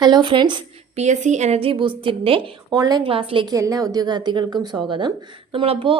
Hello friends P S C energy ബൂസ്റ്റിന്റെ online ക്ലാസ്സിലേക്ക് എല്ലാ ഉദ്യോഗാർത്ഥികൾക്കും സ്വാഗതം. നമ്മളപ്പോൾ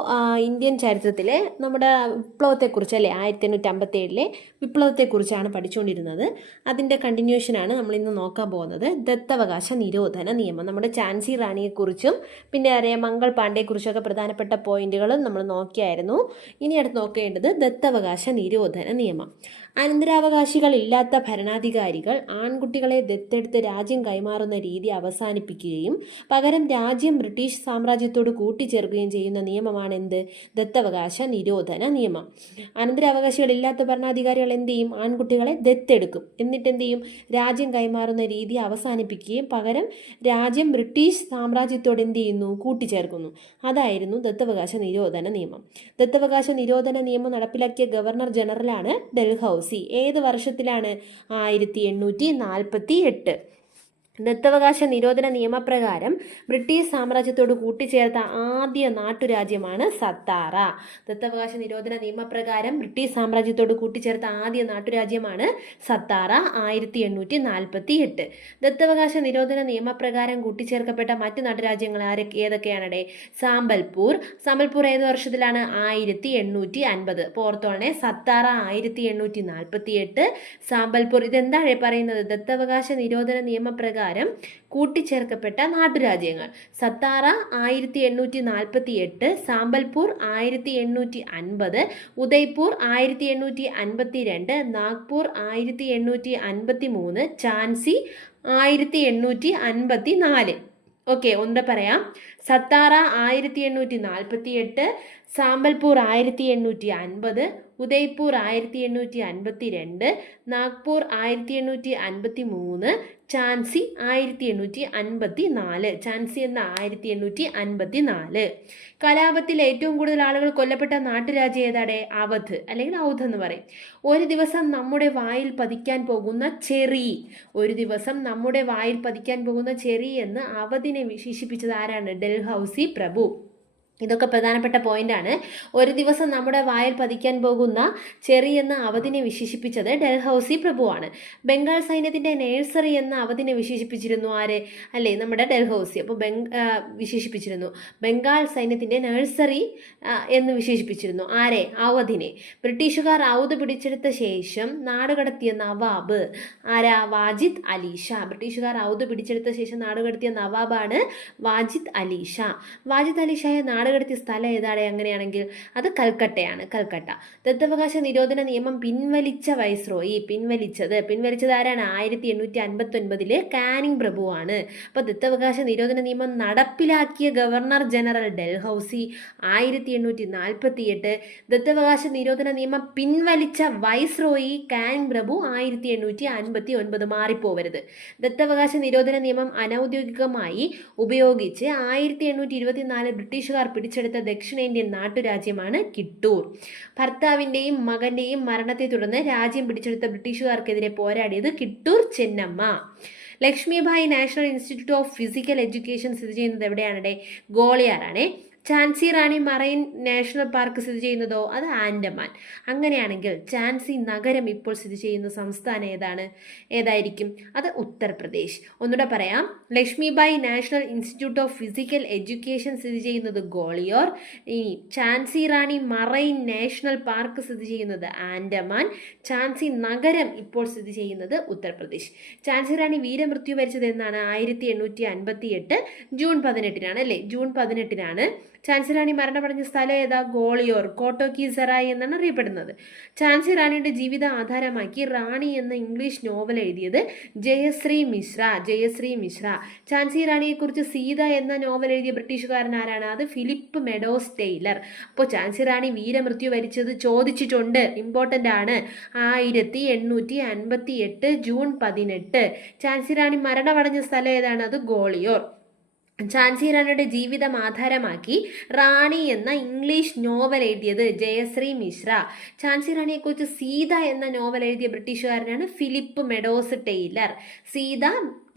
ഇന്ത്യൻ ചരിത്രത്തിലെ നമ്മുടെ വിപ്ലവത്തെക്കുറിച്ച് അല്ലേ ആയിരത്തി എണ്ണൂറ്റി അമ്പത്തി ഏഴിലെ വിപ്ലവത്തെക്കുറിച്ചാണ് പഠിച്ചുകൊണ്ടിരുന്നത്. അതിന്റെ കണ്ടിന്യൂഷനാണ് നമ്മൾ ഇന്ന് നോക്കാൻ പോകുന്നത്. ദത്തവകാശ നിരോധന നിയമം. നമ്മുടെ ചാൻസി റാണിയെക്കുറിച്ചും പിന്നെ അറിയാം മംഗൾ പാണ്ഡെയെക്കുറിച്ചൊക്കെ പ്രധാനപ്പെട്ട പോയിന്റുകളും നമ്മൾ നോക്കിയായിരുന്നു. ഇനി അടുത്ത് നോക്കേണ്ടത് ദത്തവകാശ നിരോധന നിയമം. അനന്തരാവകാശികളില്ലാത്ത ഭരണാധികാരികൾ ആൺകുട്ടികളെ ദത്തെടുത്ത് രാജ്യം കൈമാറുന്ന രീതി അവസാനിപ്പിക്കുകയും പകരം രാജ്യം ബ്രിട്ടീഷ് സാമ്രാജ്യത്തോട് കൂട്ടിച്ചേർക്കുകയും ചെയ്യുന്ന നിയമമാണ് എന്ത് ദത്തവകാശ നിരോധന നിയമം. അനന്തരാവകാശികളില്ലാത്ത ഭരണാധികാരികൾ എന്ത് ചെയ്യും? ആൺകുട്ടികളെ ദത്തെടുക്കും. എന്നിട്ട് എന്ത് ചെയ്യും? രാജ്യം കൈമാറുന്ന രീതി അവസാനിപ്പിക്കുകയും പകരം രാജ്യം ബ്രിട്ടീഷ് സാമ്രാജ്യത്തോട് എന്ത് ചെയ്യുന്നു? കൂട്ടിച്ചേർക്കുന്നു. അതായിരുന്നു ദത്തവകാശ നിരോധന നിയമം. ദത്തവകാശ നിരോധന നിയമം നടപ്പിലാക്കിയ ഗവർണർ ജനറലാണ് ഡൽഹൌസി. ഏത് വർഷത്തിലാണ് ആയിരത്തി എണ്ണൂറ്റി നാൽപ്പത്തി എട്ട് ദത്തവകാശ നിരോധന നിയമപ്രകാരം ബ്രിട്ടീഷ് സാമ്രാജ്യത്തോട് കൂട്ടിച്ചേർത്ത ആദ്യ നാട്ടുരാജ്യമാണ് സത്താറ. ദത്തവകാശ നിരോധന നിയമപ്രകാരം ബ്രിട്ടീഷ് സാമ്രാജ്യത്തോട് കൂട്ടിച്ചേർത്ത ആദ്യ നാട്ടുരാജ്യമാണ് സത്താറ ആയിരത്തി എണ്ണൂറ്റി നാൽപ്പത്തി എട്ട് ദത്തവകാശ നിരോധന നിയമപ്രകാരം കൂട്ടിച്ചേർക്കപ്പെട്ട മറ്റ് നാട്ടുരാജ്യങ്ങൾ ആരൊക്കെ ഏതൊക്കെയാണടെ? സാമ്പൽപൂർ. സാമ്പൽപൂർ ഏത് വർഷത്തിലാണ്? ആയിരത്തി എണ്ണൂറ്റി അൻപത് പോർത്തോണെ. സത്താറ ആയിരത്തി എണ്ണൂറ്റി നാൽപ്പത്തി എട്ട് സാമ്പൽപൂർ ഇതെന്താണ് പറയുന്നത്? ദത്തവകാശ നിരോധന നിയമപ്രകാരം കൂട്ടിച്ചേർക്കപ്പെട്ട നാട്ടുരാജ്യങ്ങൾ. സത്താറ ആയിരത്തി എണ്ണൂറ്റി നാൽപ്പത്തി എട്ട് സാമ്പൽപൂർ ആയിരത്തി എണ്ണൂറ്റി അൻപത് ഉദയ്പൂർ ആയിരത്തി എണ്ണൂറ്റി അൻപത്തി രണ്ട് നാഗ്പൂർ ആയിരത്തി എണ്ണൂറ്റി അൻപത്തി മൂന്ന് ഝാൻസി ആയിരത്തി എണ്ണൂറ്റി അൻപത്തി നാല് ഓക്കെ ഒന്ന് പറയാം. സത്താറ ആയിരത്തി എണ്ണൂറ്റി നാൽപ്പത്തി എട്ട് സാമ്പൽപൂർ ആയിരത്തി എണ്ണൂറ്റി അൻപത് ഉദയ്പൂർ ആയിരത്തി എണ്ണൂറ്റി അൻപത്തി രണ്ട് നാഗ്പൂർ ആയിരത്തി എണ്ണൂറ്റി അൻപത്തി മൂന്ന് ഝാൻസി ആയിരത്തി എണ്ണൂറ്റി അൻപത്തി നാല് ചാൻസി എന്ന ആയിരത്തി എണ്ണൂറ്റി അൻപത്തി നാല് കലാപത്തിൽ ഏറ്റവും കൂടുതൽ ആളുകൾ കൊല്ലപ്പെട്ട നാട്ടുരാജ്യം ഏതാടെ? അവധ് അല്ലെങ്കിൽ ഔധ് എന്ന് പറയും. ഒരു ദിവസം നമ്മുടെ വായിൽ പതിക്കാൻ പോകുന്ന ചെറി. ഒരു ദിവസം നമ്മുടെ വായിൽ പതിക്കാൻ പോകുന്ന ചെറി എന്ന് അവധിനെ വിശേഷിപ്പിച്ചത് ആരാണ്? ഡൽഹൌസി പ്രഭു. ഇതൊക്കെ പ്രധാനപ്പെട്ട പോയിന്റാണ് ഒരു ദിവസം നമ്മുടെ വായിൽ പതിക്കാൻ പോകുന്ന ചെറി എന്ന അവധിനെ വിശേഷിപ്പിച്ചത് ഡൽഹൌസി പ്രഭുവാണ്. ബംഗാൾ സൈന്യത്തിന്റെ നേഴ്സറി എന്ന അവധിനെ വിശേഷിപ്പിച്ചിരുന്നു ആര്? അല്ലേ നമ്മുടെ ഡൽഹൌസി. അപ്പോൾ ബംഗ് വിശേഷിപ്പിച്ചിരുന്നു. ബംഗാൾ സൈന്യത്തിന്റെ നഴ്സറി എന്ന് വിശേഷിപ്പിച്ചിരുന്നു. ആരെ? അവധിനെ. ബ്രിട്ടീഷുകാർ ഔത് പിടിച്ചെടുത്ത ശേഷം നാടുകടത്തിയ നവാബ് ആരാ? വാജിദ് അലി ഷാ. ബ്രിട്ടീഷുകാർ ഔത് പിടിച്ചെടുത്ത ശേഷം നാടുകടത്തിയ നവാബാണ് വാജിദ് അലി ഷാ. വാജിദ് അലി ഷായെ നാടുകടത്തിയ സ്ഥലം ഏതാണ്? അങ്ങനെയാണെങ്കിൽ അത് കൽക്കട്ടയാണ് കൽക്കട്ട. ദത്തവകാശ നിരോധന നിയമം പിൻവലിച്ച വൈസ്രോയി പിൻവലിച്ചത് പിൻവലിച്ചത് ആരാണ്? ആയിരത്തി എണ്ണൂറ്റി അൻപത്തി ഒൻപതിലെ കാനിങ് പ്രഭുവാണ്. അപ്പോൾ ദത്തവകാശ നിരോധന നിയമം നടപ്പിലാക്കിയ ഗവർണർ ജനറൽ ഡൽഹൌസി ആയിരത്തി എണ്ണൂറ്റി നാൽപ്പത്തി എട്ട് ദത്തവകാശ നിരോധന നിയമം പിൻവലിച്ച വൈസ്രോയി കാനിങ് പ്രഭു ആയിരത്തി എണ്ണൂറ്റി അൻപത്തി ഒൻപത് മാറിപ്പോവരുത്. ദത്തവകാശ നിരോധന നിയമം അനൗദ്യോഗികമായി ഉപയോഗിച്ച് ആയിരത്തി എണ്ണൂറ്റി ഇരുപത്തിനാല് ബ്രിട്ടീഷുകാർ പിടിച്ചെടുത്ത ദക്ഷിണേന്ത്യൻ നാട്ടുരാജ്യമാണ് കിട്ടൂർ. ഭർത്താവിന്റെയും മകന്റെയും മരണത്തെ തുടർന്ന് രാജ്യം പിടിച്ചെടുത്ത ബ്രിട്ടീഷുകാർക്കെതിരെ പോരാടിയത് Kittur Chennamma. Lakshmibai national institute of physical education സ്ഥിതി ചെയ്യുന്നത് എവിടെയാണേ ഗോളിയാറാണേ. Jhansi Rani marine national park സ്ഥിതി ചെയ്യുന്നതോ? അത് ആൻഡമാൻ. അങ്ങനെയാണെങ്കിൽ ചാൻസി നഗരം ഇപ്പോൾ സ്ഥിതി ചെയ്യുന്ന സംസ്ഥാനം ഏതാണ്? ഏതായിരിക്കും? അത് ഉത്തർപ്രദേശ്. ഒന്നുകൂടെ പറയാം. Lakshmibai national institute of physical education സ്ഥിതി ചെയ്യുന്നത് ഗോളിയോർ. ഈ Jhansi Rani marine national park സ്ഥിതി ചെയ്യുന്നത് ആൻഡമാൻ. ചാൻസി നഗരം ഇപ്പോൾ സ്ഥിതി ചെയ്യുന്നത് ഉത്തർപ്രദേശ്. ചാൻസി റാണി വീരമൃത്യു വരിച്ചത് എന്നാണ് ആയിരത്തി എണ്ണൂറ്റി അൻപത്തി എട്ട് ജൂൺ പതിനെട്ടിനാണ് അല്ലേ? ജൂൺ പതിനെട്ടിനാണ്. ഝാൻസി റാണി മരണമടഞ്ഞ സ്ഥലം ഏതാ? ഗോളിയോർ കോട്ടോക്കി സെറായി എന്നാണ് അറിയപ്പെടുന്നത്. ഝാൻസി റാണിയുടെ ജീവിതം ആധാരമാക്കി റാണി എന്ന ഇംഗ്ലീഷ് നോവൽ എഴുതിയത് ജയശ്രീ മിശ്ര ജയശ്രീ മിശ്ര. ഝാൻസി റാണിയെക്കുറിച്ച് സീത എന്ന നോവൽ എഴുതിയ ബ്രിട്ടീഷുകാരൻ ആരാണ്? അത് ഫിലിപ്പ് മെഡോസ് ടെയ്ലർ. അപ്പോൾ ഝാൻസി റാണി വീരമൃത്യു വരിച്ചത് ചോദിച്ചിട്ടുണ്ട്. ഇമ്പോർട്ടന്റ് ആണ്. ആയിരത്തി എണ്ണൂറ്റി അൻപത്തി എട്ട് ജൂൺ പതിനെട്ട്. ഝാൻസി റാണി മരണമടഞ്ഞ സ്ഥലം ഏതാണ്? അത് ഗോളിയോർ. ഝാൻസി റാണിയുടെ ജീവിതം ആധാരമാക്കി റാണി എന്ന ഇംഗ്ലീഷ് നോവൽ എഴുതിയത് ജയശ്രീ മിശ്ര. ഝാൻസി റാണിയെക്കുറിച്ച് സീത എന്ന നോവൽ എഴുതിയ ബ്രിട്ടീഷുകാരനാണ് Philip Meadows Taylor. Sita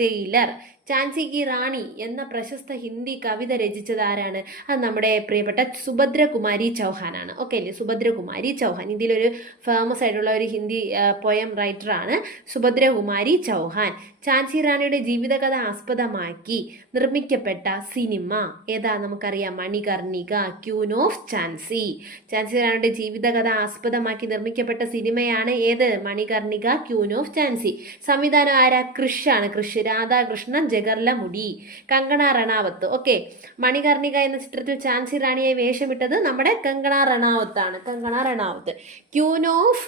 Taylor Jhansi ki Rani എന്ന പ്രശസ്ത ഹിന്ദി കവിത രചിച്ചത് ആരാണ്? അത് നമ്മുടെ പ്രിയപ്പെട്ട സുഭദ്രകുമാരി ചൗഹാനാണ്. ഓക്കെ അല്ലേ? സുഭദ്രകുമാരി ചൗഹാൻ. ഇതിലൊരു ഫേമസ് ആയിട്ടുള്ള ഒരു ഹിന്ദി പോയം റൈറ്ററാണ് സുഭദ്രകുമാരി ചൗഹാൻ. ചാൻസി റാണിയുടെ ജീവിതകഥ ആസ്പദമാക്കി നിർമ്മിക്കപ്പെട്ട സിനിമ ഏതാ നമുക്കറിയാം? മണികർണിക ക്യൂൻ ഓഫ് ചാൻസി ചാൻസി റാണിയുടെ ജീവിതകഥ ആസ്പദമാക്കി നിർമ്മിക്കപ്പെട്ട സിനിമയാണ് ഏത്? മണികർണിക ക്യൂൻ ഓഫ് ചാൻസി സംവിധാനം ആരാ? കൃഷാണ് കൃഷ് രാധാകൃഷ്ണൻ ജഗർല മുടി കങ്കണ റണാവത്ത് ഓക്കെ മണികർണിക എന്ന ചിത്രത്തിൽ ചാൻസി റാണിയെ വേഷമിട്ടത് നമ്മുടെ കങ്കണ റണാവത്താണ് കങ്കണ റണാവത്ത് ക്യൂൻ ഓഫ്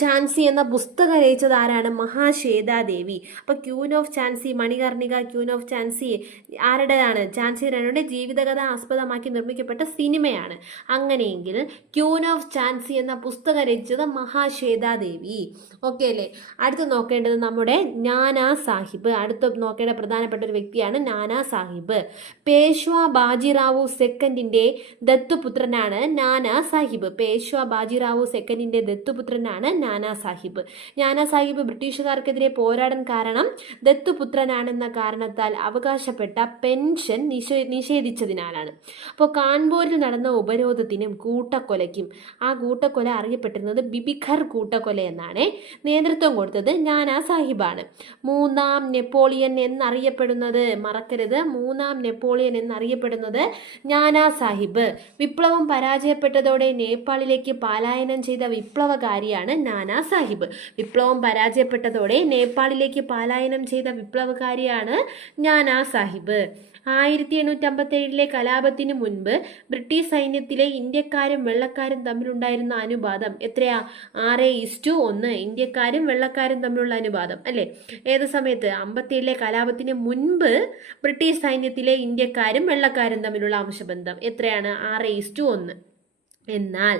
ചാൻസി എന്ന പുസ്തകം രചിച്ചത് ആരാണ്? മഹാശ്വേതാദേവി അപ്പൊ queen of Jhansi Manikarnika queen of Jhansi ആരുടേതാണ്? ചാൻസി റാണിയുടെ ജീവിതകഥ ആസ്പദമാക്കി നിർമ്മിക്കപ്പെട്ട സിനിമയാണ്. അങ്ങനെയെങ്കിൽ ക്യൂൻ ഓഫ് ചാൻസി എന്ന പുസ്തകം രചിച്ചത് മഹാശ്വേതാദേവി ഓക്കെ അല്ലേ? അടുത്ത് നോക്കേണ്ടത് നമ്മുടെ ജ്ഞാന സാഹിബ്. അടുത്ത് നോക്കേണ്ട പ്രധാനപ്പെട്ട ഒരു വ്യക്തിയാണ് നാനാ സാഹിബ്. പേഷ്വ ബാജിറാവു സെക്കൻഡിന്റെ ദത്തുപുത്രനാണ് നാനാ സാഹിബ്. പേഷ്വ ബാജിറാവു സെക്കൻഡിന്റെ ദത്തുപുത്രനാണ് നാനാ സാഹിബ്. നാനാ സാഹിബ് ബ്രിട്ടീഷുകാർക്കെതിരെ പോരാടാൻ കാരണം ദത്തുപുത്രനാണെന്ന കാരണത്താൽ അവകാശപ്പെട്ട പെൻഷൻ നിഷേ നിഷേധിച്ചതിനാലാണ്. അപ്പോൾ കാൺപൂരിൽ നടന്ന ഉപരോധത്തിനും കൂട്ടക്കൊലയ്ക്കും ആ കൂട്ടക്കൊല അറിയപ്പെട്ടിരുന്നത് ബിബിഖർ കൂട്ടക്കൊല എന്നാണ് നേതൃത്വം കൊടുത്തത് നാനാ സാഹിബാണ്. മൂന്നാം നെപ്പോളിയൻ എന്നറിയപ്പെടുന്നത്. മറക്കരുത്. മൂന്നാം നെപ്പോളിയൻ എന്നറിയപ്പെടുന്നത് നാനാ സാഹിബ്. വിപ്ലവം പരാജയപ്പെട്ടതോടെ നേപ്പാളിലേക്ക് പലായനം ചെയ്ത വിപ്ലവകാരിയാണ് നാനാ സാഹിബ്. വിപ്ലവം പരാജയപ്പെട്ടതോടെ നേപ്പാളിലേക്ക് പലായനം ചെയ്ത വിപ്ലവകാരിയാണ് നാനാ സാഹിബ്. ആയിരത്തി ഏഴിലെ കലാപത്തിന് മുൻപ് ബ്രിട്ടീഷ് സൈന്യത്തിലെ ഇന്ത്യക്കാരും വെള്ളക്കാരും തമ്മിലുണ്ടായിരുന്ന അനുപാതം എത്രയാ? ആറ് ഇസ്റ്റു ഒന്ന്. ഇന്ത്യക്കാരും വെള്ളക്കാരും തമ്മിലുള്ള അനുപാതം അല്ലേ? ഏത് സമയത്ത്? അമ്പത്തിയേഴിലെ കലാപത്തിന് മുൻപ് ബ്രിട്ടീഷ് സൈന്യത്തിലെ ഇന്ത്യക്കാരും വെള്ളക്കാരും തമ്മിലുള്ള അംശബന്ധം എത്രയാണ്? ആറ് ഇസ്റ്റു ഒന്ന്. എന്നാൽ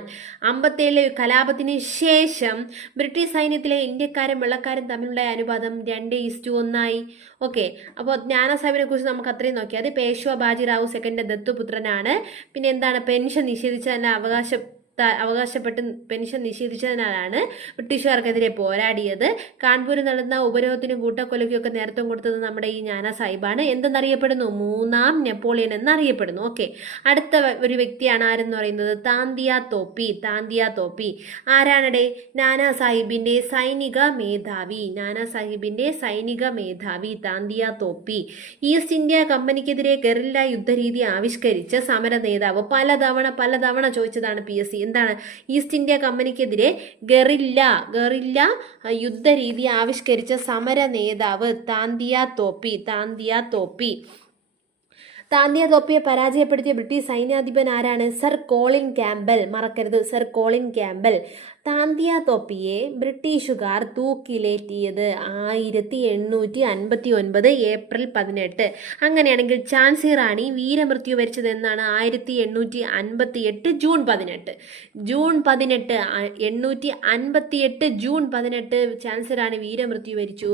അമ്പത്തേഴിലെ കലാപത്തിന് ശേഷം ബ്രിട്ടീഷ് സൈന്യത്തിലെ ഇന്ത്യക്കാരും വെള്ളക്കാരും തമ്മിലുള്ള അനുപാതം രണ്ട് ഈസ്റ്റു ഒന്നായി. ഓക്കെ അപ്പോൾ ജ്ഞാനസാഹിബിനെ കുറിച്ച് നമുക്ക് അത്രയും നോക്കിയാൽ അത് പേഷ്വ ബാജിറാവു സെക്കൻഡ് ദത്തുപുത്രനാണ്. പിന്നെ എന്താണ്? പെൻഷൻ നിഷേധിച്ചതിന് അവകാശം അവകാശപ്പെട്ട് പെൻഷൻ നിഷേധിച്ചതിനാലാണ് ബ്രിട്ടീഷുകാർക്കെതിരെ പോരാടിയത്. കാൺപൂരിൽ നടന്ന ഉപരോധത്തിനും കൂട്ടക്കൊലയ്ക്കും ഒക്കെ നേതൃത്വം കൊടുത്തത് നമ്മുടെ ഈ ഞാന സാഹിബാണ്. എന്തെന്നറിയപ്പെടുന്നു? മൂന്നാം നെപ്പോളിയൻ എന്നറിയപ്പെടുന്നു. ഓക്കെ. അടുത്ത ഒരു വ്യക്തിയാണ് ആരെന്ന് പറയുന്നത്? താന്തിയ തോപ്പി. താന്തിയ തോപ്പി. ആരാണടെ? നാനാ സാഹിബിന്റെ സൈനിക മേധാവി. നാനാ സാഹിബിന്റെ സൈനിക മേധാവി. താന്തിയ തോപ്പി. ഈസ്റ്റ് ഇന്ത്യ കമ്പനിക്കെതിരെ ഗറില്ല യുദ്ധരീതി ആവിഷ്കരിച്ച സമര നേതാവ്. പലതവണ പലതവണ ചോദിച്ചതാണ് പി എസ് സി. എന്താണ്? ഈസ്റ്റ് ഇന്ത്യ കമ്പനിക്കെതിരെ ഗറില്ല ഗറില്ല യുദ്ധരീതി ആവിഷ്കരിച്ച സമര നേതാവ് താന്തിയ തോപ്പി താന്തിയ തോപ്പി. താന്തിയ തോപ്പിയെ പരാജയപ്പെടുത്തിയ ബ്രിട്ടീഷ് സൈന്യാധിപൻ ആരാണ്? സർ കോളിൻ ക്യാമ്പൽ മറക്കരുത് സർ കോളിൻ ക്യാമ്പൽ താന്തിയ തോപ്പിയെ ബ്രിട്ടീഷുകാർ തൂക്കിലേറ്റിയത് ആയിരത്തി എണ്ണൂറ്റി അൻപത്തി ഒൻപത് ഏപ്രിൽ പതിനെട്ട്. അങ്ങനെയാണെങ്കിൽ ഝാൻസി റാണി വീരമൃത്യു വരിച്ചത് എന്നാണ് ആയിരത്തി എണ്ണൂറ്റി അൻപത്തി എട്ട് ജൂൺ പതിനെട്ട്. ജൂൺ പതിനെട്ട് എണ്ണൂറ്റി അൻപത്തി എട്ട് ജൂൺ പതിനെട്ട് ഝാൻസി റാണി വീരമൃത്യു വരിച്ചു.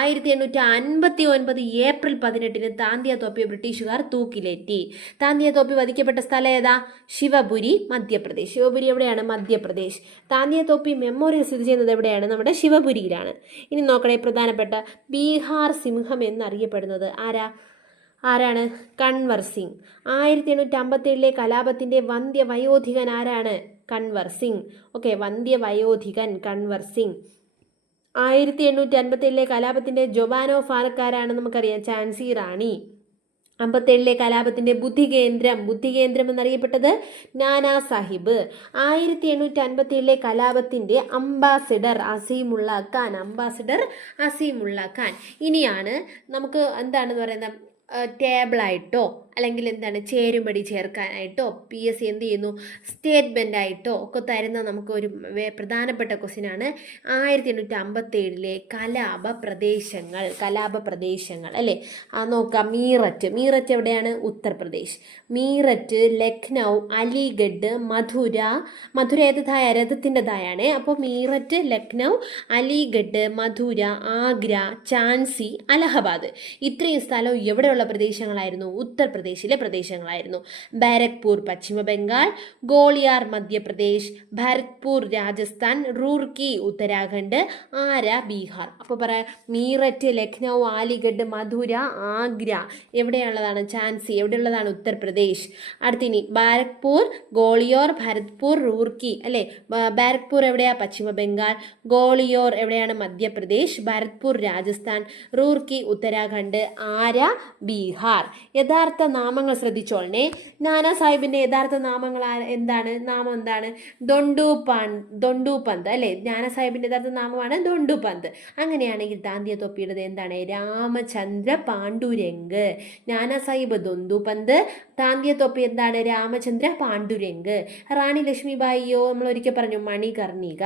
ആയിരത്തി എണ്ണൂറ്റി അൻപത്തി ഒൻപത് ഏപ്രിൽ പതിനെട്ടിന് താന്തിയ തോപ്പിയെ ബ്രിട്ടീഷുകാർ തൂക്കിലേറ്റി. താന്തിയ തോപ്പി വധിക്കപ്പെട്ട സ്ഥലം ഏതാ? ശിവപുരി മധ്യപ്രദേശ്. ശിവപുരി എവിടെയാണ്? മധ്യപ്രദേശ്. താന്തിയ തോപ്പി മെമ്മോറിയൽ സ്ഥിതി ചെയ്യുന്നത് എവിടെയാണ്? നമ്മുടെ ശിവപുരിയിലാണ്. ഇനി നോക്കണേ പ്രധാനപ്പെട്ട ബീഹാർ സിംഹം എന്നറിയപ്പെടുന്നത് ആരാ? ആരാണ്? കൺവർ സിംഗ്. ആയിരത്തി എണ്ണൂറ്റി അമ്പത്തേഴിലെ കലാപത്തിന്റെ വന്ധ്യ വയോധികൻ ആരാണ്? കൺവർ സിംഗ്. ഓക്കെ വന്ധ്യ വയോധികൻ കൺവർ സിംഗ്. ആയിരത്തി എണ്ണൂറ്റി അൻപത്തേഴിലെ കലാപത്തിന്റെ ജൊബാനോ ഫാലക്കാരാണ് നമുക്കറിയാം. ചാൻസി റാണി. അമ്പത്തേഴിലെ കലാപത്തിന്റെ ബുദ്ധി കേന്ദ്രം ബുദ്ധി കേന്ദ്രം എന്നറിയപ്പെട്ടത് നാനാ സാഹിബ്. ആയിരത്തി എണ്ണൂറ്റി അൻപത്തി ഏഴിലെ കലാപത്തിന്റെ അംബാസിഡർ അസീമുള്ള ഖാൻ അംബാസിഡർ അസീമുള്ള ഖാൻ. ഇനിയാണ് നമുക്ക് എന്താണെന്ന് പറയുന്നത് ടേബിളായിട്ടോ അല്ലെങ്കിൽ എന്താണ് ചേരുംപടി ചേർക്കാനായിട്ടോ പി എസ് സി എന്ത് ചെയ്യുന്നു? സ്റ്റേറ്റ്മെന്റ് ആയിട്ടോ ഒക്കെ തരുന്ന നമുക്ക് ഒരു പ്രധാനപ്പെട്ട ക്വസ്റ്റ്യനാണ് ആയിരത്തി എണ്ണൂറ്റി അമ്പത്തേഴിലെ കലാപ പ്രദേശങ്ങൾ കലാപ പ്രദേശങ്ങൾ അല്ലേ? ആ നോക്കാം. മീററ്റ്. മീററ്റ് എവിടെയാണ്? ഉത്തർപ്രദേശ്. മീററ്റ് ലക്നൗ അലിഗഡ് മധുര. മധുര ഏതായ രഥത്തിന്റെതായാണ്. അപ്പോൾ മീററ്റ് ലക്നൗ അലിഗഡ് മധുര ആഗ്ര ചാൻസി അലഹബാദ്. ഇത്രയും സ്ഥലം എവിടെയുള്ള പ്രദേശങ്ങളായിരുന്നു? ഉത്തർപ്രദേശ്. ഉത്തർപ്രദേശിലെ പ്രദേശങ്ങളായിരുന്നു. ബാരക്പൂർ പശ്ചിമ ബംഗാൾ ഗോളിയാർ മധ്യപ്രദേശ് ഭരത്പൂർ രാജസ്ഥാൻ റൂർക്കി ഉത്തരാഖണ്ഡ് ആര ബീഹാർ. അപ്പോൾ പറയാം മീററ്റ് ലക്നൗ ആലിഗഡ് മധുര ആഗ്ര എവിടെയുള്ളതാണ്? ഝാൻസി എവിടെയുള്ളതാണ്? ഉത്തർപ്രദേശ്. അടുത്തിനി ബാരക്പൂർ ഗോളിയോർ ഭരത്പൂർ റൂർക്കി അല്ലേ? ബാരക്പൂർ എവിടെയാ? പശ്ചിമ ബംഗാൾ. ഗോളിയോർ എവിടെയാണ്? മധ്യപ്രദേശ് ഭരത്പൂർ രാജസ്ഥാൻ റൂർക്കി ഉത്തരാഖണ്ഡ് ആര ബീഹാർ. യഥാർത്ഥ നാമങ്ങൾ ശ്രദ്ധിച്ചോളണേ. നാനാ സാഹിബിന്റെ യഥാർത്ഥ നാമങ്ങൾ എന്താണ്? നാമം എന്താണ്? ദൊണ്ടു പാൻ ദൊണ്ടു പന്ത് അല്ലേ? നാനാ സാഹിബിന്റെ യഥാർത്ഥ നാമമാണ് ദൊണ്ടു പന്ത് അങ്ങനെയാണെങ്കിൽ താന്തിയ തൊപ്പിയുടേത് എന്താണ്? രാമചന്ദ്ര പാണ്ഡുരംഗ്. നാനാ സാഹിബ് ദൊന്തു പന്ത് താന്തിയ തൊപ്പി എന്താണ്? രാമചന്ദ്ര പാണ്ഡുരംഗ്. റാണി ലക്ഷ്മിബായിയോ നമ്മൾ ഒരിക്കൽ പറഞ്ഞു മണികർണിക.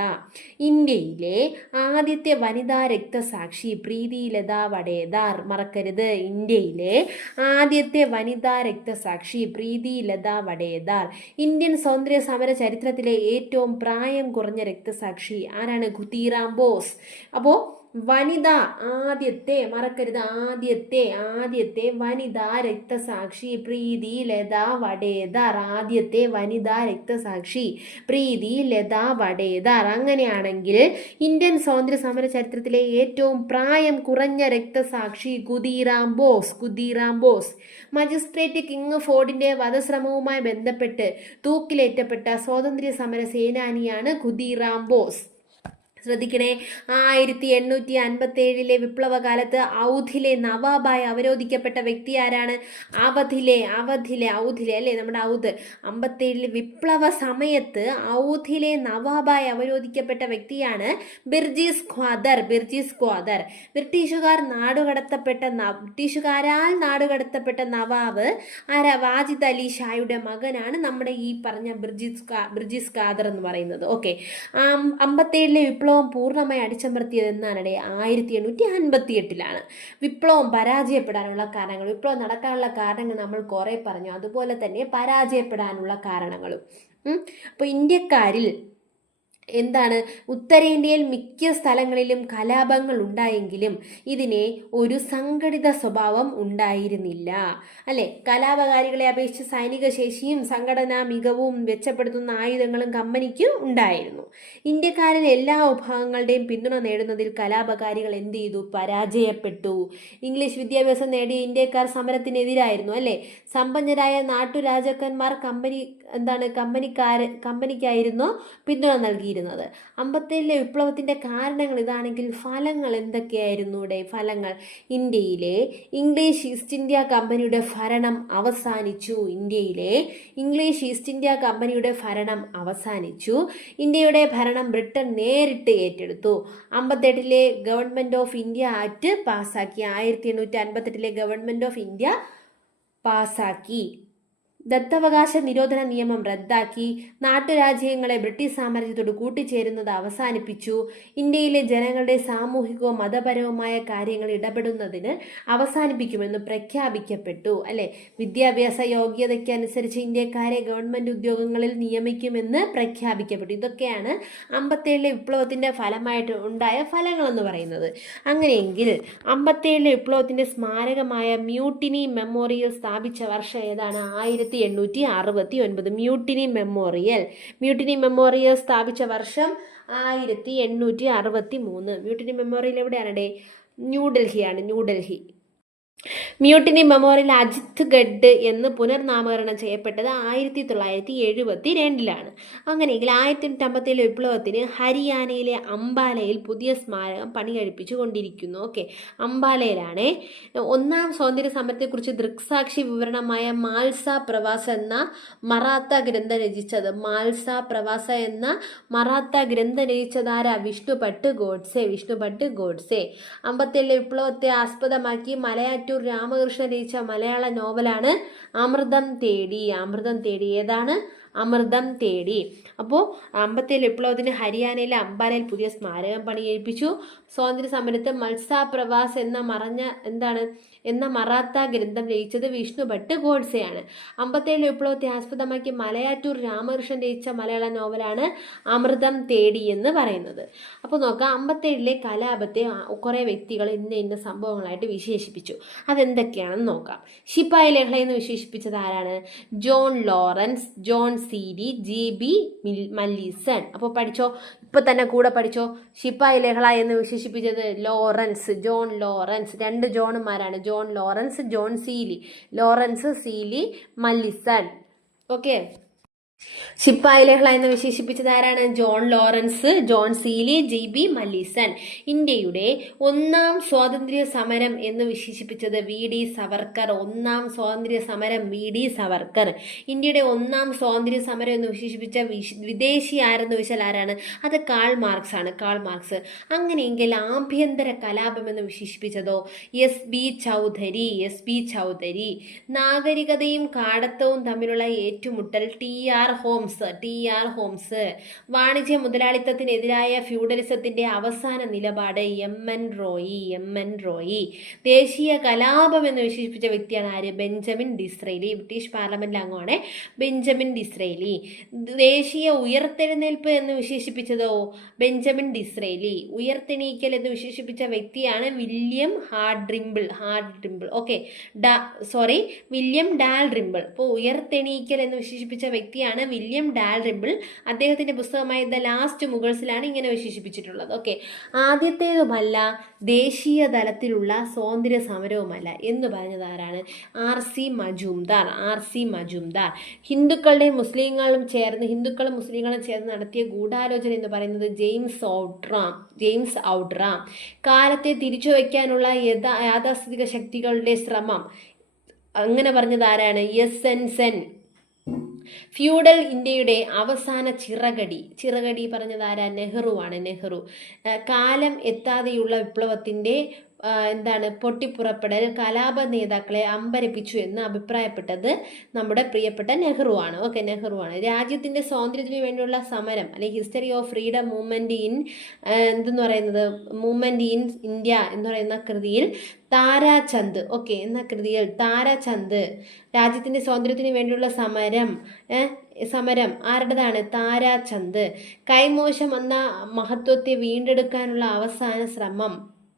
ഇന്ത്യയിലെ ആദ്യത്തെ വനിതാ രക്തസാക്ഷി പ്രീതി ലത വടേദാർ മറക്കരുത്. ഇന്ത്യയിലെ ആദ്യത്തെ വനിതാ രക്തസാക്ഷി പ്രീതി ലത വടേദാർ ഇന്ത്യൻ സ്വാതന്ത്ര്യ സമര ചരിത്രത്തിലെ ഏറ്റവും പ്രായം കുറഞ്ഞ രക്തസാക്ഷി ആരാണ്? ഖുതിറാം ബോസ്. അപ്പോൾ വനിത ആദ്യത്തെ മറക്കരുത് ആദ്യത്തെ ആദ്യത്തെ വനിതാ രക്തസാക്ഷി പ്രീതി ലത വടേദാർ ആദ്യത്തെ വനിതാ രക്തസാക്ഷി പ്രീതി ലത വടേദാർ അങ്ങനെയാണെങ്കിൽ ഇന്ത്യൻ സ്വാതന്ത്ര്യ സമര ചരിത്രത്തിലെ ഏറ്റവും പ്രായം കുറഞ്ഞ രക്തസാക്ഷി കുതിറാം ബോസ് കുതിറാം ബോസ്. മജിസ്ട്രേറ്റ് കിങ് ഫോർഡിന്റെ വധശ്രമവുമായി ബന്ധപ്പെട്ട് തൂക്കിലേറ്റപ്പെട്ട സ്വാതന്ത്ര്യ സമര സേനാനിയാണ് കുതിറാം ബോസ്. ശ്രദ്ധിക്കണേ. ആയിരത്തി എണ്ണൂറ്റി അൻപത്തി ഏഴിലെ വിപ്ലവകാലത്ത് ഔധിലെ നവാബായി അവരോധിക്കപ്പെട്ട വ്യക്തി ആരാണ്? അവധിലെ അവധിലെ ഔധിലെ അല്ലേ? നമ്മുടെ ഔദ്. അമ്പത്തേഴിലെ വിപ്ലവ സമയത്ത് ഔധിലെ നവാബായി അവരോധിക്കപ്പെട്ട വ്യക്തിയാണ് ബിർജീസ് ഖ്വാദർ ബിർജീസ് ഖ്വാദർ. ബ്രിട്ടീഷുകാർ നാടുകടത്തപ്പെട്ട ബ്രിട്ടീഷുകാരാൽ നാടുകടത്തപ്പെട്ട നവാബ് ആരാ? വാജിദ് അലി ഷായുടെ മകനാണ് നമ്മുടെ ഈ പറഞ്ഞ ബിർജീസ് ബിർജീസ് ഖാദർ എന്ന് പറയുന്നത്. ഓക്കെ. അമ്പത്തേഴിലെ വിപ്ലവം പൂർണമായി അടിച്ചമർത്തിയത് എന്നാണ് ആയിരത്തി എണ്ണൂറ്റി അൻപത്തി എട്ടിലാണ് വിപ്ലവം പരാജയപ്പെടാനുള്ള കാരണങ്ങൾ വിപ്ലവം നടക്കാനുള്ള കാരണങ്ങൾ നമ്മൾ കുറേ പറഞ്ഞു. അതുപോലെ തന്നെ പരാജയപ്പെടാനുള്ള കാരണങ്ങളും. അപ്പോൾ ഇന്ത്യക്കാരിൽ എന്താണ്? ഉത്തരേന്ത്യയിൽ മിക്ക സ്ഥലങ്ങളിലും കലാപങ്ങൾ ഉണ്ടായെങ്കിലും ഇതിനെ ഒരു സംഘടിത സ്വഭാവം ഉണ്ടായിരുന്നില്ല. അല്ലെ? കലാപകാരികളെ അപേക്ഷിച്ച് സൈനിക ശേഷിയും സംഘടനാ മികവും മെച്ചപ്പെടുത്തുന്ന ആയുധങ്ങളും കമ്പനിക്ക് ഉണ്ടായിരുന്നു. ഇന്ത്യക്കാരിൽ എല്ലാ വിഭാഗങ്ങളുടെയും പിന്തുണ നേടുന്നതിൽ കലാപകാരികൾ എന്ത് ചെയ്തു? പരാജയപ്പെട്ടു. ഇംഗ്ലീഷ് വിദ്യാഭ്യാസം നേടിയ ഇന്ത്യക്കാർ സമരത്തിനെതിരായിരുന്നു അല്ലെ? സമ്പന്നരായ നാട്ടുരാജാക്കന്മാർ കമ്പനി എന്താണ് കമ്പനിക്കാര് കമ്പനിക്കായിരുന്നു പിന്തുണ നൽകിയിരുന്നത് അമ്പത്തേഴിലെ വിപ്ലവത്തിന്റെ കാരണങ്ങൾ ഇതാണെങ്കിൽ ഫലങ്ങൾ എന്തൊക്കെയായിരുന്നു ഇവിടെ ഫലങ്ങൾ. ഇന്ത്യയിലെ ഇംഗ്ലീഷ് ഈസ്റ്റ് ഇന്ത്യ കമ്പനിയുടെ ഭരണം അവസാനിച്ചു. ഇന്ത്യയിലെ ഇംഗ്ലീഷ് ഈസ്റ്റ് ഇന്ത്യ കമ്പനിയുടെ ഭരണം അവസാനിച്ചു. ഇന്ത്യയുടെ ഭരണം ബ്രിട്ടൻ നേരിട്ട് ഏറ്റെടുത്തു. അമ്പത്തെട്ടിലെ ഗവൺമെന്റ് ഓഫ് ഇന്ത്യ ആക്ട് പാസ്സാക്കി ആയിരത്തി എണ്ണൂറ്റി അൻപത്തെട്ടിലെ ഗവൺമെന്റ് ഓഫ് ഇന്ത്യ പാസാക്കി. ദത്തവകാശ നിരോധന നിയമം റദ്ദാക്കി നാട്ടുരാജ്യങ്ങളെ ബ്രിട്ടീഷ് സാമ്രാജ്യത്തോട് കൂട്ടിച്ചേരുന്നത് അവസാനിപ്പിച്ചു. ഇന്ത്യയിലെ ജനങ്ങളുടെ സാമൂഹികവും മതപരവുമായ കാര്യങ്ങൾ ഇടപെടുന്നതിന് അവസാനിപ്പിക്കുമെന്ന് പ്രഖ്യാപിക്കപ്പെട്ടു. അല്ലെ? വിദ്യാഭ്യാസ യോഗ്യതയ്ക്കനുസരിച്ച് ഇന്ത്യക്കാരെ ഗവൺമെന്റ് ഉദ്യോഗങ്ങളിൽ നിയമിക്കുമെന്ന് പ്രഖ്യാപിക്കപ്പെട്ടു. ഇതൊക്കെയാണ് അമ്പത്തേഴിലെ വിപ്ലവത്തിന്റെ ഫലമായിട്ട് ഉണ്ടായ ഫലങ്ങൾ എന്ന് പറയുന്നത്. അങ്ങനെയെങ്കിൽ അമ്പത്തേഴിലെ വിപ്ലവത്തിന്റെ സ്മാരകമായ മ്യൂട്ടിനി മെമ്മോറിയൽ സ്ഥാപിച്ച വർഷം ഏതാണ്? ആയിരത്തി എണ്ണൂറ്റി അറുപത്തി ഒൻപത് മ്യൂട്ടിനി മെമ്മോറിയൽ മ്യൂട്ടിനി മെമ്മോറിയൽ സ്ഥാപിച്ച വർഷം ആയിരത്തി എണ്ണൂറ്റി അറുപത്തി മൂന്ന് മ്യൂട്ടിനി മെമ്മോറിയൽ എവിടെയാണ് ന്യൂഡൽഹിയാണ് New Delhi mutiny memorial Ajitgarh എന്ന് പുനർനാമകരണം ചെയ്യപ്പെട്ടത് ആയിരത്തി തൊള്ളായിരത്തി എഴുപത്തി രണ്ടിലാണ്. അങ്ങനെയെങ്കിൽ ആയിരത്തി എണ്ണൂറ്റി അമ്പത്തിയേഴ് വിപ്ലവത്തിന് ഹരിയാനയിലെ അംബാലയിൽ പുതിയ സ്മാരകം പണി കഴിപ്പിച്ചു കൊണ്ടിരിക്കുന്നു. ഓക്കെ. അംബാലയിലാണ്. ഒന്നാം സ്വാതന്ത്ര്യ സമരത്തെക്കുറിച്ച് ദൃക്സാക്ഷി വിവരണമായ മാൽസ പ്രവാസ എന്ന മറാത്ത ഗ്രന്ഥം രചിച്ചത്. മാൽസ പ്രവാസ എന്ന മറാത്ത ഗ്രന്ഥം രചിച്ചതാരാ? വിഷ്ണുഭട്ട് ഗോഡ്സെ. വിഷ്ണുഭട്ട് ഗോഡ്സെ. അമ്പത്തേഴിലെ വിപ്ലവത്തെ ആസ്പദമാക്കി മലയാറ്റൂർ രാമകൃഷ്ണൻ രചിച്ച മലയാള നോവലാണ് അമൃതം തേടി. അമൃതം തേടി ഏതാണ്? അമൃതം തേടി. അപ്പോൾ അമ്പത്തേഴ് വിപ്ലവത്തിന് ഹരിയാനയിലെ അംബാലയിൽ പുതിയ സ്മാരകം പണികഴിപ്പിച്ചു. സ്വാതന്ത്ര്യ സമരത്ത് മത്സാപ്രവാസ് എന്ന മറഞ്ഞ എന്താണ്? എന്ന മറാത്ത ഗ്രന്ഥം രചിച്ചത് വിഷ്ണു ഭട്ട് ഗോഡ്സെയാണ് അമ്പത്തേഴ് വിപ്ലവത്തെ ആസ്പദമാക്കി മലയാറ്റൂർ രാമകൃഷ്ണൻ രചിച്ച മലയാള നോവലാണ് അമൃതം തേടി എന്ന് പറയുന്നത്. അപ്പോൾ നോക്കാം അമ്പത്തേഴിലെ കലാപത്തെ കുറേ വ്യക്തികൾ ഇന്ന ഇന്ന സംഭവങ്ങളായിട്ട് വിശേഷിപ്പിച്ചു. അതെന്തൊക്കെയാണെന്ന് നോക്കാം. ശിപ്പായി എന്ന് വിശേഷിപ്പിച്ചത് ആരാണ്? John Lawrence John Seeley G B Malleson. അപ്പോൾ പഠിച്ചോ? ഇപ്പം തന്നെ കൂടെ പഠിച്ചോ? ഷിപ്പായി ലഹള എന്ന് വിശേഷിപ്പിച്ചത് ലോറൻസ് ജോൺ ലോറൻസ്. രണ്ട് ജോണുമാരാണ്. John Lawrence John Seeley. Lawrence Seeley Malleson. Okay? ശിപ്പായി ലഹള എന്ന് വിശേഷിപ്പിച്ചത് ആരാണ്? John Lawrence John Seeley G B Malleson. ഇന്ത്യയുടെ ഒന്നാം സ്വാതന്ത്ര്യ സമരം എന്ന് വിശേഷിപ്പിച്ചത് വി ഡി സവർക്കർ ഒന്നാം സ്വാതന്ത്ര്യ സമരം വി ഡി സവർക്കർ. ഇന്ത്യയുടെ ഒന്നാം സ്വാതന്ത്ര്യ സമരം എന്ന് വിശേഷിപ്പിച്ച വിശ് വിദേശി ആരെന്ന് വെച്ചാൽ ആരാണ്? അത് കാൾ മാർക്സ് ആണ് കാൾ മാർക്സ്. അങ്ങനെയെങ്കിൽ ആഭ്യന്തര കലാപം എന്ന് വിശേഷിപ്പിച്ചതോ? S B Chaudhuri S B Chaudhuri. നാഗരികതയും കാടത്തവും തമ്മിലുള്ള ഏറ്റുമുട്ടൽ T R Holmes T R Holmes. വാണിജ്യ മുതലാളിത്തത്തിനെതിരായ ഫ്യൂഡലിസത്തിന്റെ അവസാന നിലപാട് M N Roy M N Roy. ദേശീയ കലാപം എന്ന് വിശേഷിപ്പിച്ച വ്യക്തിയാണ് ആര്? Benjamin Disraeli. ബ്രിട്ടീഷ് പാർലമെന്റിലെ അംഗമാണ് ബെഞ്ചമിൻ ഡിസ്രേലി. ദേശീയ ഉയർത്തെഴുന്നേൽപ്പ് എന്ന് വിശേഷിപ്പിച്ചതോ ബെഞ്ചമിൻ ഡിസ്രേലി? ഉയർത്തെണീക്കൽ എന്ന് വിശേഷിപ്പിച്ച വ്യക്തിയാണ് വില്യം ഹാർഡ്രിംബിൾ ഹാർഡ്രിംബിൾ ഓക്കെ ഡ സോറി വില്യം ഡാൽ ഡ്രിംബിൾ അപ്പോൾ ഉയർത്തെണീക്കൽ എന്ന് വിശേഷിപ്പിച്ച വ്യക്തിയാണ് വില്യം ഡാൽ റിബിൾ അദ്ദേഹത്തിന്റെ പുസ്തകമായ ദ ലാസ്റ്റ് മുഗൾസിലാണ് ഇങ്ങനെ വിശേഷിപ്പിച്ചിട്ടുള്ളത്. ഓക്കെ. ആദ്യത്തേതുമല്ല ദേശീയ തലത്തിലുള്ള സ്വാതന്ത്ര്യ സമരവുമല്ല എന്ന് പറഞ്ഞത് ആരാണ് R C Majumdar. R C Majumdar. ഹിന്ദുക്കളുടെയും മുസ്ലിങ്ങളും ചേർന്ന് ഹിന്ദുക്കളും മുസ്ലിങ്ങളും ചേർന്ന് നടത്തിയ ഗൂഢാലോചന എന്ന് പറയുന്നത് ജെയിംസ് ഔട്രാം ജെയിംസ് ഔട്രാം. കാലത്തെ തിരിച്ചു വയ്ക്കാനുള്ള യഥാ യാഥാസ്ഥിതിക ശക്തികളുടെ ശ്രമം. അങ്ങനെ പറഞ്ഞത് ആരാണ് എസ് എൻ സെൻ. ഫ്യൂഡൽ ഇന്ത്യയുടെ അവസാന ചിറകടി. ചിറകടി പറഞ്ഞത് ആരാ? നെഹ്റുവാണ്. നെഹ്റു. കാലം എത്താതെയുള്ള വിപ്ലവത്തിന്റെ എന്താണ് പൊട്ടിപ്പുറപ്പെടൽ കലാപ നേതാക്കളെ അമ്പരപ്പിച്ചു എന്ന് അഭിപ്രായപ്പെട്ടത് നമ്മുടെ പ്രിയപ്പെട്ട നെഹ്റുവാണ് ഓക്കെ നെഹ്റുവാണ് രാജ്യത്തിന്റെ സ്വാതന്ത്ര്യത്തിന് വേണ്ടിയുള്ള സമരം അല്ലെങ്കിൽ history of freedom movement in എന്തെന്ന് പറയുന്നത് മൂവ്മെന്റ് ഇൻ ഇന്ത്യ എന്ന് പറയുന്ന കൃതിയിൽ താരാചന്ദ് ഓക്കെ എന്ന കൃതിയിൽ താരാചന്ദ് രാജ്യത്തിന്റെ സ്വാതന്ത്ര്യത്തിന് വേണ്ടിയുള്ള സമരം സമരം ആരുടേതാണ്? താരാചന്ദ്. കൈമോശം എന്ന മഹത്വത്തെ വീണ്ടെടുക്കാനുള്ള അവസാന ശ്രമം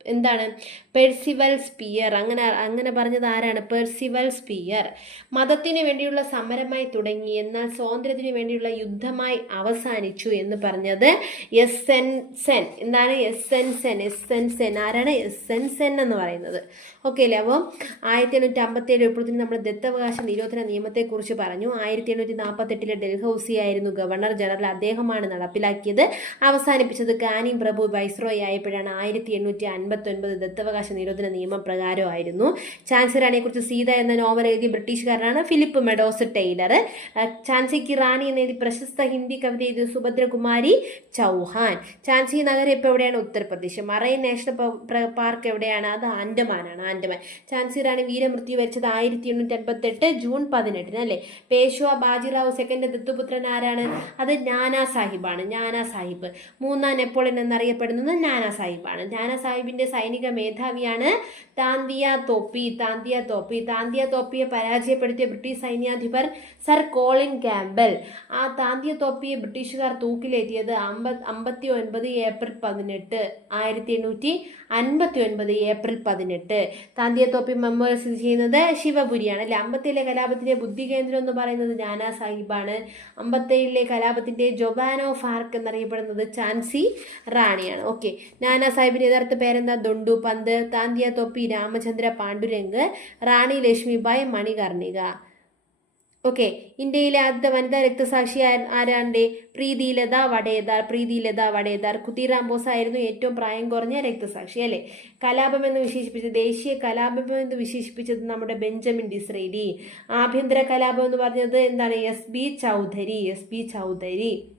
എന്താണ്? Percival Spear. അങ്ങനെ അങ്ങനെ പറഞ്ഞത് ആരാണ്? Percival Spear. മതത്തിന് വേണ്ടിയുള്ള സമരമായി തുടങ്ങി. എന്നാൽ സ്വാതന്ത്ര്യത്തിന് വേണ്ടിയുള്ള യുദ്ധമായി അവസാനിച്ചു എന്ന് പറഞ്ഞത് എസ് എൻ സെൻ. എന്താണ് S N Sen? S N Sen. ആരാണ്? എസ് എൻ സെൻ എന്ന് പറയുന്നത്. ഓക്കെ അല്ലേ? അപ്പോൾ ആയിരത്തി എണ്ണൂറ്റി അമ്പത്തി ഏഴ് വിപ്ലവത്തിന് നമ്മൾ ദത്തവകാശ നിരോധന നിയമത്തെക്കുറിച്ച് പറഞ്ഞു. ആയിരത്തി എണ്ണൂറ്റി നാൽപ്പത്തെട്ടിലെ ഡൽഹൌസി ആയിരുന്നു ഗവർണർ ജനറൽ. അദ്ദേഹമാണ് നടപ്പിലാക്കിയത്. അവസാനിപ്പിച്ചത് കാനിം പ്രഭു വൈസ്രോയി ആയപ്പോഴാണ്. ആയിരത്തി എണ്ണൂറ്റി അൻപത്തി ഒൻപത് ദത്തവകാശ നിരോധന നിയമം പ്രകാരമായിരുന്നു. ഝാൻസി കുറിച്ച് സീത എന്ന നോവൽ എഴുതിയ ബ്രിട്ടീഷുകാരനാണ് ഫിലിപ്പ് മെഡോസ് ടൈലർ ചാൻസിക്ക് റാണി എന്ന എഴുതി പ്രശസ്ത ഹിന്ദി കവിത എഴുതിയ സുഭദ്രകുമാരി ചൗഹാൻ. ചാൻസി നഗരം ഇപ്പോൾ എവിടെയാണ്? ഉത്തർപ്രദേശ്. മറൈൻ നാഷണൽ പാർക്ക് എവിടെയാണ്? അത് ആൻഡമാനാണ് ആൻഡമാൻ. ചാൻസി റാണി വീരമൃത്യു വരിച്ചത് ആയിരത്തി എണ്ണൂറ്റി അൻപത്തെട്ട് ജൂൺ പതിനെട്ടിന് അല്ലേ? പേഷ്വ ബാജിറാവു സെക്കൻഡ് ദത്തുപുത്രൻ ആരാണ്? അത് നാനാ സാഹിബാണ് നാനാ സാഹിബ് മൂന്നാം നെപ്പോളിയൻ എന്നറിയപ്പെടുന്നത് നാനാ സാഹിബാണ് നാനാ സാഹിബിന്റെ സൈനിക മേധാവിയാണ് താന്തിയ തോപ്പി. താന്തിയ തോപ്പി. താന്തിയ തോപ്പിയെ പരാജയപ്പെടുത്തിയ ബ്രിട്ടീഷ് സൈന്യാധിപർ സർ കോളിൻ ക്യാമ്പൽ ആ താന്തിയ തോപ്പിയെ ബ്രിട്ടീഷുകാർ തൂക്കിലേറ്റിയത് അമ്പത് അമ്പത്തി ഒൻപത് ഏപ്രിൽ പതിനെട്ട് ആയിരത്തി എണ്ണൂറ്റി അൻപത്തി ഒൻപത് ഏപ്രിൽ പതിനെട്ട്. താന്തിയ തോപ്പി മെമ്മോറിയൽ സ്ഥിതി ചെയ്യുന്നത് ശിവപുരിയാണ്. അല്ലെ? അമ്പത്തിയിലെ കലാപത്തിന്റെ ബുദ്ധി കേന്ദ്രം എന്ന് പറയുന്നത് നാനാ സാഹിബാണ്. അമ്പത്തേഴിലെ കലാപത്തിന്റെ ജൊബാനോ ഫാർക്ക് എന്നറിയപ്പെടുന്നത് ചാൻസി റാണിയാണ്. ഓക്കെ. നാനാ സാഹിബിന്റെ യഥാർത്ഥ പേരെന്താ ദൊണ്ടു പന്ത് താന്തിയ തൊപ്പി രാമചന്ദ്ര പാണ്ഡുരംഗ് റാണി ലക്ഷ്മിബായ് മണികർണിക. ഓക്കെ ഇന്ത്യയിലെ ആദ്യത്തെ വനിതാ രക്തസാക്ഷി ആരാണ്ട്? പ്രീതിലത വടേദാർ പ്രീതിലത വടേദാർ കുത്തിറാം ബോസ് ആയിരുന്നു ഏറ്റവും പ്രായം കുറഞ്ഞ രക്തസാക്ഷി അല്ലേ? കലാപം എന്ന് വിശേഷിപ്പിച്ചത് ദേശീയ കലാപം എന്ന് വിശേഷിപ്പിച്ചത് നമ്മുടെ ബെഞ്ചമിൻ ഡിസ്രേലി. ആഭ്യന്തര കലാപം എന്ന് പറഞ്ഞത് എന്താണ്? S B Chaudhuri S B Chaudhuri.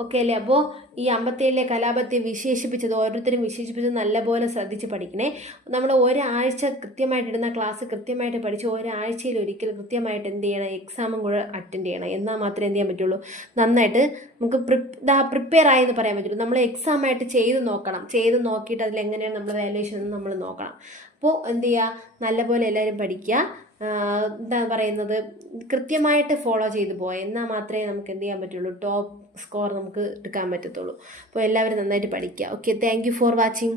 Okay അല്ലേ അപ്പോൾ ഈ അമ്പത്തേഴിലെ കലാപത്തെ വിശേഷിപ്പിച്ചത് ഓരോരുത്തരും വിശേഷിപ്പിച്ചത് നല്ലപോലെ ശ്രദ്ധിച്ച് പഠിക്കണേ. നമ്മൾ ഒരാഴ്ച കൃത്യമായിട്ട് ഇടുന്ന ക്ലാസ് കൃത്യമായിട്ട് പഠിച്ച് ഒരാഴ്ചയിൽ ഒരിക്കൽ കൃത്യമായിട്ട് എന്ത് ചെയ്യണം? എക്സാമും കൂടെ അറ്റൻഡ് ചെയ്യണം. എന്നാൽ മാത്രമേ എന്ത് ചെയ്യാൻ പറ്റുള്ളൂ? നന്നായിട്ട് നമുക്ക് പ്രിപ് പ്രിപ്പയർ ആയെന്ന് പറയാൻ പറ്റുള്ളൂ. നമ്മൾ എക്സാം ആയിട്ട് ചെയ്ത് നോക്കണം. ചെയ്ത് നോക്കിയിട്ട് അതിൽ എങ്ങനെയാണ് നമ്മൾ വാല്യുവേഷൻ നമ്മൾ നോക്കണം. അപ്പോൾ എന്ത് ചെയ്യുക? നല്ലപോലെ എല്ലാവരും പഠിക്കുക. എന്താ പറയുന്നത്? കൃത്യമായിട്ട് ഫോളോ ചെയ്തു പോയാൽ എന്നാൽ മാത്രമേ നമുക്ക് എന്ത് ചെയ്യാൻ പറ്റുള്ളൂ? ടോപ്പ് സ്കോർ നമുക്ക് എടുക്കാൻ പറ്റത്തുള്ളൂ. അപ്പോൾ എല്ലാവരും നന്നായിട്ട് പഠിക്കുക ഓക്കെ താങ്ക് ഫോർ വാച്ചിങ്